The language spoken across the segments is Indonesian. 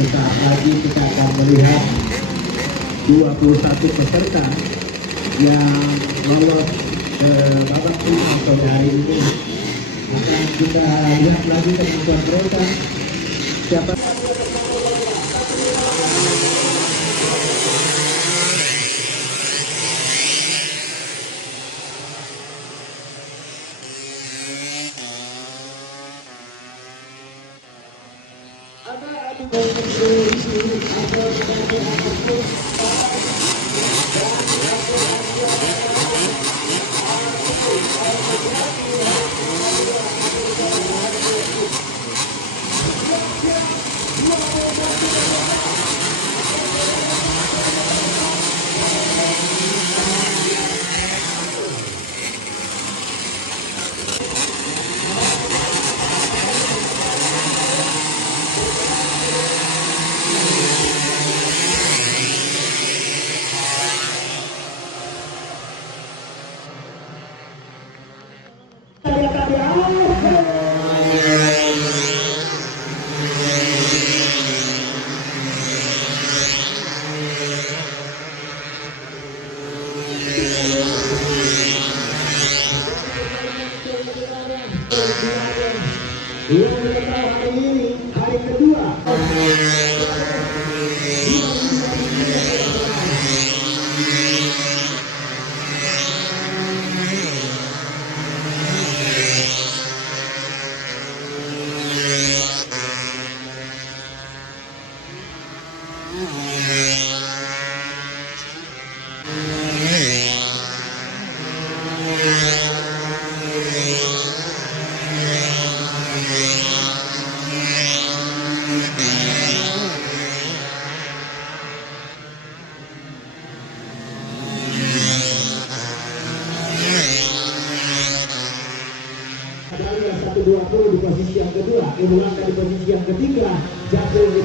Sesaat lagi kita akan melihat 21 peserta yang lolos ke babak final sore hari ini. Akan kita lihat lagi teman-teman mereka siapa. Hari kedua. Dari yang 120 di posisi yang kedua, Emulangka di posisi yang ketiga, Jatuh di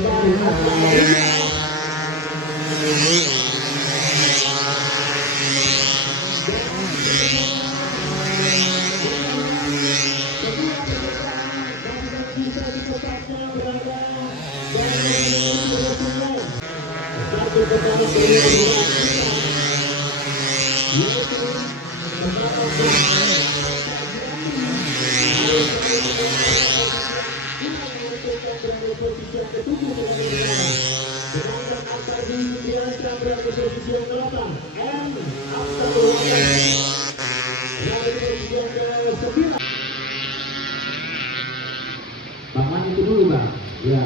Bang Man itu dulu Bang. Ya.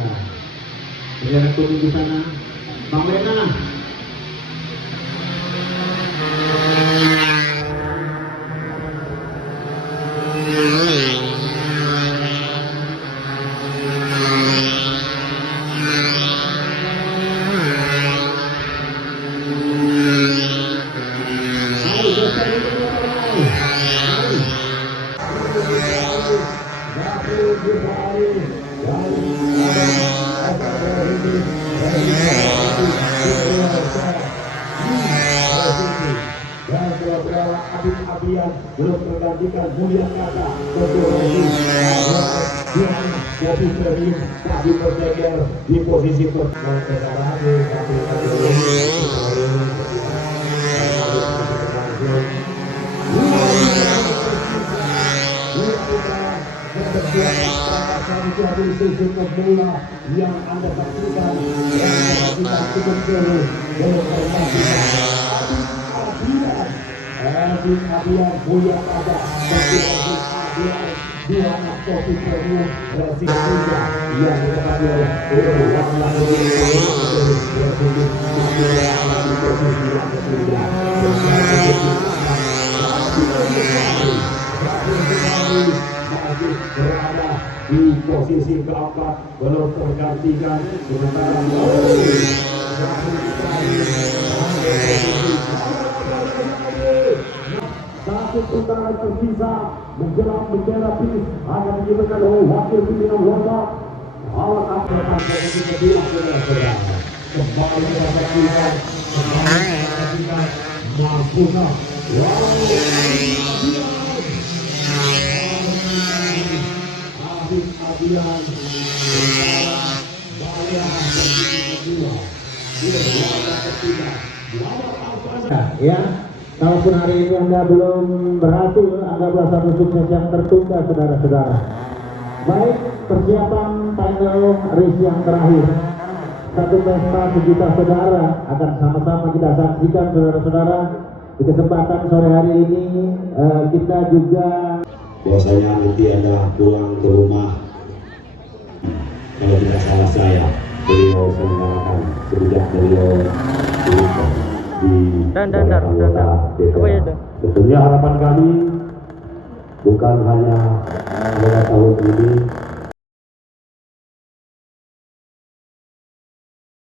Berjalan turun di sana. Bang Mereka. Dan saudara Abid belum tergantikan Mulia Kata jadi serius tadi berdeger di posisi pertama yang Anda saksikan dan cukup seru Abian Buya Pada Abian dua anak kopi premium resiko yang ditempati oleh berada di posisi keempat belum tergantikan sementara satu putaran tersisa menjelang bendera finish akan dikibarkan oleh wakil pimpinan lomba awal akhir posisi kedua saudara kembali mendapatkan Mahfuzah Abian Ya, kalaupun hari ini Anda belum berhasil, anggaplah satu sukses yang tertunda, saudara-saudara. Baik, persiapan final race yang terakhir. Satu pesta sejuta saudara akan sama-sama kita saksikan, saudara-saudara. Di kesempatan sore hari ini kita juga bahwasanya nanti Anda pulang ke rumah, kalau tidak salah saya, beliau selenggarakan sejak beliau di anggota DPR. Tentunya harapan kami bukan hanya pada tahun ini,